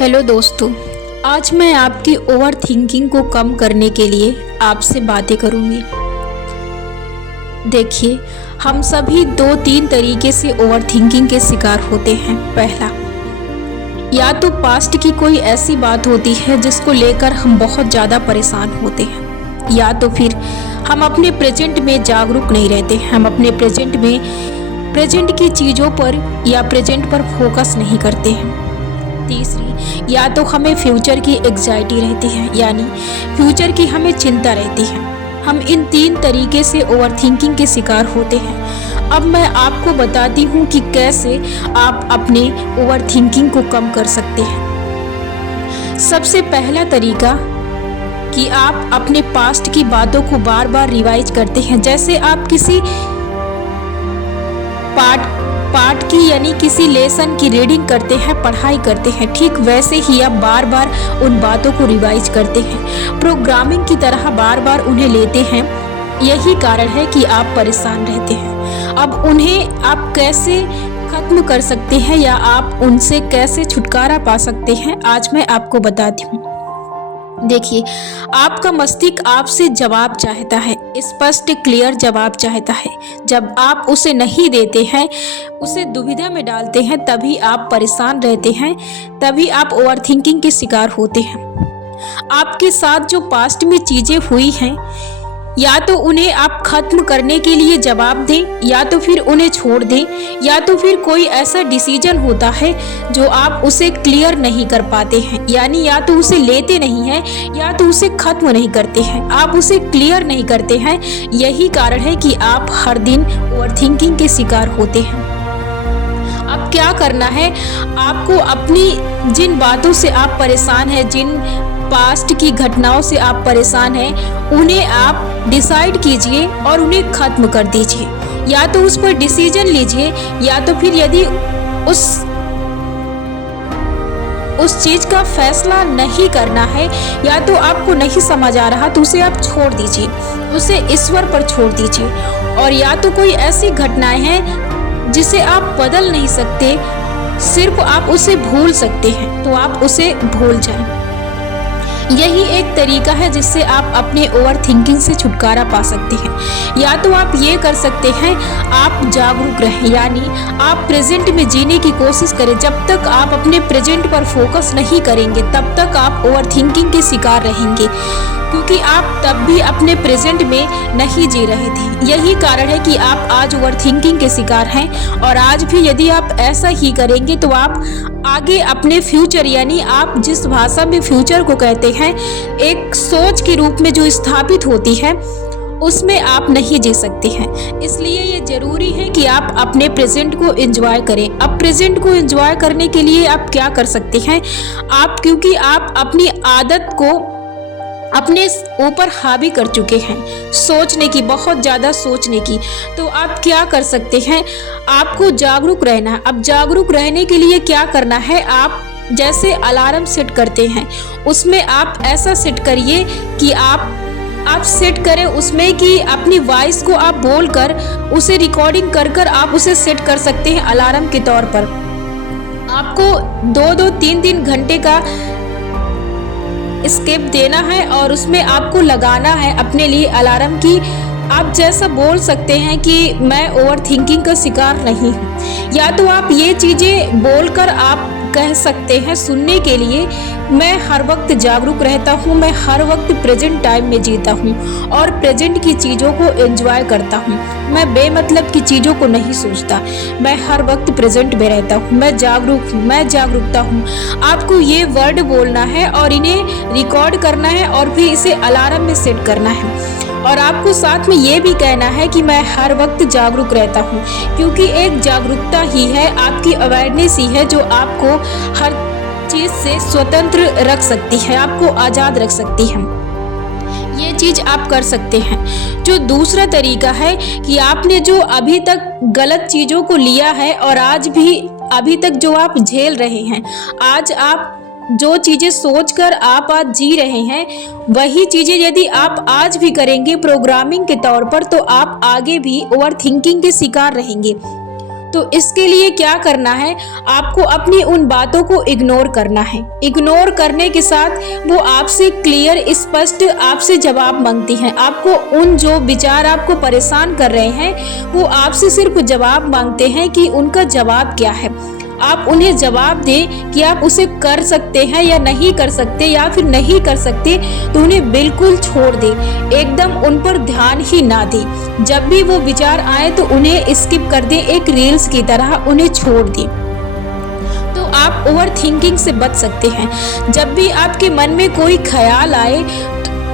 Hello दोस्तों, आज मैं आपकी ओवर थिंकिंग को कम करने के लिए आपसे बातें करूंगी। देखिए, हम सभी 2-3 तरीके से ओवर थिंकिंग के शिकार होते हैं। पहला, या तो पास्ट की कोई ऐसी बात होती है जिसको लेकर हम बहुत ज़्यादा परेशान होते हैं, या तो फिर हम अपने प्रेजेंट में जागरूक नहीं रहते। हम अपने प्रेजेंट की चीज़ों पर या प्रेजेंट पर फोकस नहीं करते हैं। तीसरी, या तो हमें फ्यूचर की एग्जाइटी रहती है, यानी फ्यूचर की हमें चिंता रहती है। हम इन 3 तरीके से ओवर थिंकिंग के शिकार होते हैं। अब मैं आपको बताती हूँ कि कैसे आप अपने ओवर थिंकिंग को कम कर सकते हैं। सबसे पहला तरीका कि आप अपने पास्ट की बातों को बार बार रिवाइज करते हैं। जैसे आप किसी पार्ट की यानी किसी लेसन की रीडिंग करते हैं, पढ़ाई करते हैं, ठीक वैसे ही आप बार बार उन बातों को रिवाइज करते हैं, प्रोग्रामिंग की तरह बार बार उन्हें लेते हैं। यही कारण है कि आप परेशान रहते हैं। अब उन्हें आप कैसे खत्म कर सकते हैं या आप उनसे कैसे छुटकारा पा सकते हैं, आज मैं आपको बताती हूँ। देखिए, आपका मस्तिष्क आपसे जवाब चाहता है, स्पष्ट क्लियर जवाब चाहता है। जब आप उसे नहीं देते हैं, उसे दुविधा में डालते हैं, तभी आप परेशान रहते हैं, तभी आप ओवरथिंकिंग के शिकार होते हैं। आपके साथ जो पास्ट में चीजें हुई हैं, या तो उन्हें आप खत्म करने के लिए जवाब दें, या तो फिर उन्हें छोड़ दें, या तो फिर कोई ऐसा डिसीजन होता है जो आप उसे क्लियर नहीं कर पाते हैं, यानी या तो उसे लेते नहीं हैं या तो उसे खत्म नहीं करते हैं, आप उसे क्लियर नहीं करते हैं। यही कारण है कि आप हर दिन ओवरथिंकिंग के शिकार होते हैं। अब क्या करना है, आपको अपनी जिन बातों से आप परेशान हैं, जिन पास्ट की घटनाओं से आप परेशान हैं, उन्हें आप डिसाइड कीजिए और उन्हें खत्म कर दीजिए। या तो उस पर डिसीजन लीजिए, या तो फिर यदि उस चीज का फैसला नहीं करना है या तो आपको नहीं समझ आ रहा तो उसे आप छोड़ दीजिए, उसे ईश्वर पर छोड़ दीजिए। और या तो कोई ऐसी घटनाएं हैं जिसे आप बदल नहीं सकते, सिर्फ आप उसे भूल सकते हैं, तो आप उसे भूल जाएं। यही एक तरीका है जिससे आप अपने ओवर थिंकिंग से छुटकारा पा सकते हैं। या तो आप ये कर सकते हैं, आप जागरूक रहें, यानी आप प्रेजेंट में जीने की कोशिश करें। जब तक आप अपने प्रेजेंट पर फोकस नहीं करेंगे, तब तक आप ओवर थिंकिंग के शिकार रहेंगे, क्योंकि आप तब भी अपने प्रेजेंट में नहीं जी रहे थे। यही कारण है कि आप आज ओवर थिंकिंग के शिकार हैं। और आज भी यदि आप ऐसा ही करेंगे तो आप आगे अपने फ्यूचर, यानी आप जिस भाषा में फ्यूचर को कहते हैं, एक सोच के रूप में जो स्थापित होती है, उसमें आप नहीं जी सकते हैं। इसलिए ये जरूरी है कि आप अपने प्रेजेंट को एंजॉय करें। अब प्रेजेंट को एंजॉय करने के लिए आप क्या कर सकते हैं, क्योंकि आप अपनी आदत को अपने ऊपर हावी कर चुके हैं, सोचने की, बहुत ज़्यादा सोचने की, तो आप क्या कर सकते हैं, आपको जागरूक रहना है। अब जागरूक रहने के लिए क्या करना है, आप जैसे अलार्म सेट करते हैं, उसमें आप ऐसा सेट करिए कि आप सेट करें उसमें कि अपनी वॉइस को आप बोलकर उसे रिकॉर्डिंग कर आप उसे सेट कर सकते हैं अलार्म के तौर पर। आपको 2-2, 3-3 घंटे का स्केप देना है और उसमें आपको लगाना है अपने लिए अलार्म की। आप जैसा बोल सकते हैं कि मैं ओवर थिंकिंग का शिकार नहीं हूँ, या तो आप ये चीज़ें बोलकर आप कह सकते हैं सुनने के लिए, मैं हर वक्त जागरूक रहता हूँ, मैं हर वक्त प्रेजेंट टाइम में जीता हूँ और प्रेजेंट की चीज़ों को एंजॉय करता हूँ। मैं बेमतलब की चीज़ों को नहीं सोचता, मैं हर वक्त प्रेजेंट में रहता हूँ, मैं जागरूक हूँ, मैं जागरूकता हूँ। आपको ये वर्ड बोलना है और इन्हें रिकॉर्ड करना है और फिर इसे अलार्म में सेट करना है। और आपको साथ में ये भी कहना है कि मैं हर वक्त जागरूक रहता हूँ, क्योंकि एक जागरूकता ही है, आपकी अवेयरनेस ही है जो आपको हर चीज़ से स्वतंत्र रख सकती है, आपको आज़ाद रख सकती है। ये चीज़ आप कर सकते हैं। जो दूसरा तरीका है कि आपने जो अभी तक गलत चीज़ों को लिया है और आज भी अभी तक जो आप झेल रहे हैं, आज आप जो चीज़ें सोचकर आप आज जी रहे हैं, वही चीज़ें यदि आप आज भी करेंगे प्रोग्रामिंग के तौर पर, तो आप आगे भी ओवर थिंकिंग के शिकार रहेंगे। तो इसके लिए क्या करना है, आपको अपनी उन बातों को इग्नोर करना है। इग्नोर करने के साथ वो आपसे क्लियर स्पष्ट आपसे जवाब मांगती हैं। आपको उन जो विचार आपको परेशान कर रहे हैं वो आपसे सिर्फ जवाब मांगते हैं कि उनका जवाब क्या है। आप उन्हें जवाब दें कि आप उसे कर सकते हैं या नहीं कर सकते, या फिर नहीं कर सकते तो उन्हें बिल्कुल छोड़ दें, एकदम उन पर ध्यान ही ना दें। जब भी वो विचार आए तो उन्हें स्किप कर दें, एक रील्स की तरह उन्हें छोड़ दें। तो आप ओवर थिंकिंग से बच सकते हैं। जब भी आपके मन में कोई ख्याल आए,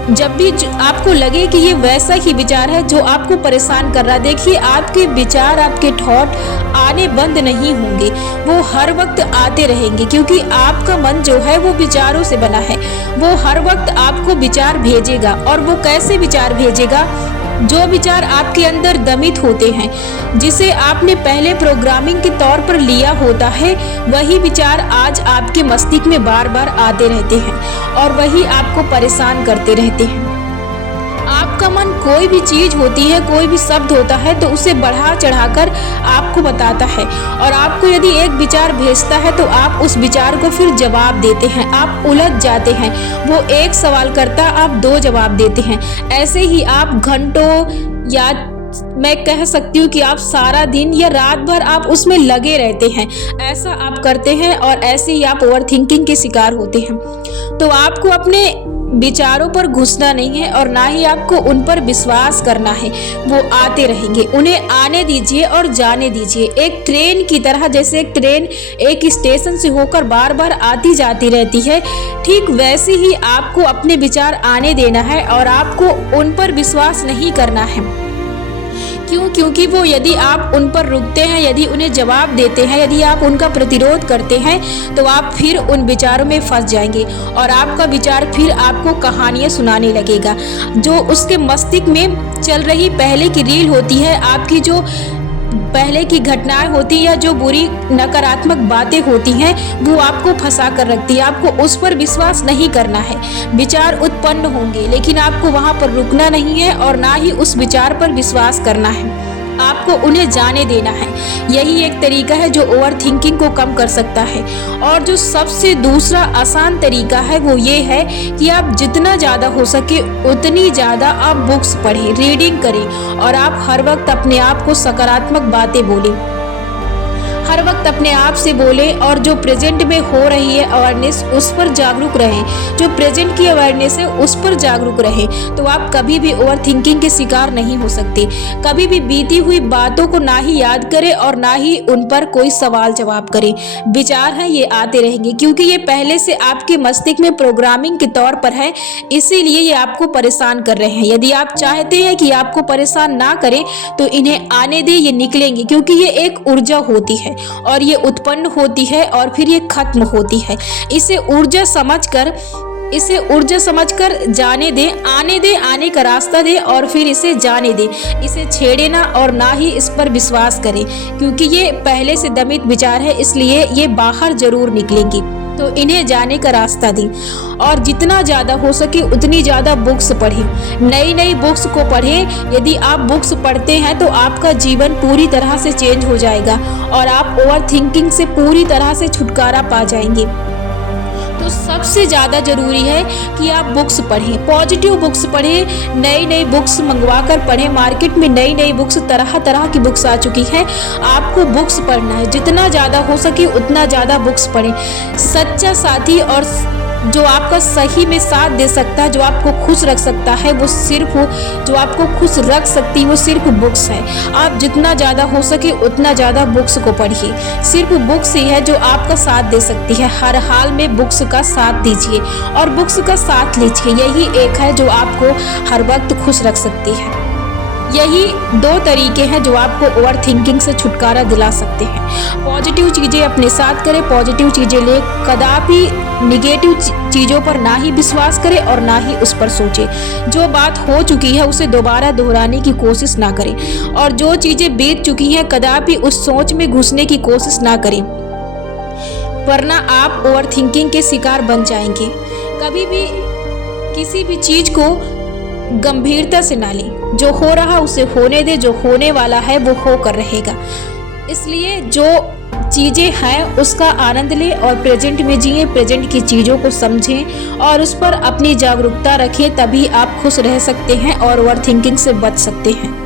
जब भी आपको लगे कि ये वैसा ही विचार है जो आपको परेशान कर रहा है, देखिए आपके विचार, आपके थॉट आने बंद नहीं होंगे, वो हर वक्त आते रहेंगे, क्योंकि आपका मन जो है वो विचारों से बना है। वो हर वक्त आपको विचार भेजेगा। और वो कैसे विचार भेजेगा? जो विचार आपके अंदर दमित होते हैं, जिसे आपने पहले प्रोग्रामिंग के तौर पर लिया होता है, वही विचार आज आपके मस्तिष्क में बार बार आते रहते हैं और वही आपको परेशान करते रहते हैं। आपका मन कोई भी चीज होती है, कोई भी शब्द होता है तो उसे बढ़ा चढ़ाकर आपको बताता है, और आपको यदि एक विचार भेजता है तो आप उस विचार को फिर जवाब देते हैं, आप उलझ जाते हैं। वो एक सवाल करता, आप दो जवाब देते हैं। ऐसे ही आप घंटों, या मैं कह सकती हूँ कि आप सारा दिन या रात भर आप उसमें लगे रहते हैं। ऐसा आप करते हैं और ऐसे ही आप ओवर थिंकिंग के शिकार होते हैं। तो आपको अपने विचारों पर घुसना नहीं है और ना ही आपको उन पर विश्वास करना है। वो आते रहेंगे, उन्हें आने दीजिए और जाने दीजिए। एक ट्रेन की तरह, जैसे एक ट्रेन एक स्टेशन से होकर बार बार आती जाती रहती है, ठीक वैसे ही आपको अपने विचार आने देना है और आपको उन पर विश्वास नहीं करना है। क्यों? क्योंकि वो यदि आप उन पर रुकते हैं, यदि उन्हें जवाब देते हैं, यदि आप उनका प्रतिरोध करते हैं तो आप फिर उन विचारों में फंस जाएंगे और आपका विचार फिर आपको कहानियां सुनाने लगेगा। जो उसके मस्तिष्क में चल रही पहले की रील होती है, आपकी जो पहले की घटनाएं होती या जो बुरी नकारात्मक बातें होती हैं, वो आपको फंसा कर रखती है। आपको उस पर विश्वास नहीं करना है। विचार उत्पन्न होंगे लेकिन आपको वहां पर रुकना नहीं है और ना ही उस विचार पर विश्वास करना है। आपको उन्हें जाने देना है। यही एक तरीका है जो ओवर थिंकिंग को कम कर सकता है। और जो सबसे दूसरा आसान तरीका है वो ये है कि आप जितना ज़्यादा हो सके उतनी ज़्यादा आप बुक्स पढ़ें, रीडिंग करें, और आप हर वक्त अपने आप को सकारात्मक बातें बोलें, हर वक्त अपने आप से बोले, और जो प्रेजेंट में हो रही है अवेयरनेस उस पर जागरूक रहें। जो प्रेजेंट की अवेयरनेस है उस पर जागरूक रहें, तो आप कभी भी ओवर थिंकिंग के शिकार नहीं हो सकते। कभी भी बीती हुई बातों को ना ही याद करें और ना ही उन पर कोई सवाल जवाब करें। विचार हैं ये आते रहेंगे, क्योंकि ये पहले से आपके मस्तिष्क में प्रोग्रामिंग के तौर पर है, इसीलिए ये आपको परेशान कर रहे हैं। यदि आप चाहते हैं कि आपको परेशान ना करें तो इन्हें आने दें, ये निकलेंगे, क्योंकि ये एक ऊर्जा होती है और ये उत्पन्न होती है और फिर ये खत्म होती है। इसे ऊर्जा समझकर जाने दें, आने का रास्ता दें और फिर इसे जाने दें। इसे छेड़े ना और ना ही इस पर विश्वास करें, क्योंकि ये पहले से दमित विचार है, इसलिए ये बाहर जरूर निकलेंगी। तो इन्हें जाने का रास्ता दें और जितना ज़्यादा हो सके उतनी ज़्यादा बुक्स पढ़ें, नई बुक्स को पढ़ें। यदि आप बुक्स पढ़ते हैं तो आपका जीवन पूरी तरह से चेंज हो जाएगा और आप ओवर थिंकिंग से पूरी तरह से छुटकारा पा जाएंगे। तो सबसे ज़्यादा ज़रूरी है कि आप बुक्स पढ़ें, पॉजिटिव बुक्स पढ़ें, नई बुक्स मंगवा कर पढ़ें। मार्केट में नई बुक्स, तरह तरह की बुक्स आ चुकी हैं। आपको बुक्स पढ़ना है, जितना ज़्यादा हो सके उतना ज़्यादा बुक्स पढ़ें। सच्चा साथी और जो आपका सही में साथ दे सकता है, जो आपको खुश रख सकता है, वो सिर्फ जो आपको खुश रख सकती है वो सिर्फ बुक्स है। आप जितना ज़्यादा हो सके उतना ज़्यादा बुक्स को पढ़िए। सिर्फ बुक्स ही है जो आपका साथ दे सकती है। हर हाल में बुक्स का साथ दीजिए और बुक्स का साथ लीजिए। यही एक है जो आपको हर वक्त खुश रख सकती है। यही दो तरीके हैं जो आपको ओवर थिंकिंग से छुटकारा दिला सकते हैं। पॉजिटिव चीज़ें अपने साथ करें, पॉजिटिव चीज़ें ले, कदापि निगेटिव चीज़ों पर ना ही विश्वास करें और ना ही उस पर सोचें। जो बात हो चुकी है उसे दोबारा दोहराने की कोशिश ना करें और जो चीज़ें बीत चुकी हैं कदापि उस सोच में घुसने की कोशिश ना करें, वरना आप ओवर थिंकिंग के शिकार बन जाएंगे। कभी भी किसी भी चीज़ को गंभीरता से ना लें। जो हो रहा उसे होने दे, जो होने वाला है वो होकर रहेगा। इसलिए जो चीज़ें हैं उसका आनंद लें और प्रेजेंट में जिए, प्रेजेंट की चीज़ों को समझें और उस पर अपनी जागरूकता रखें, तभी आप खुश रह सकते हैं और ओवर थिंकिंग से बच सकते हैं।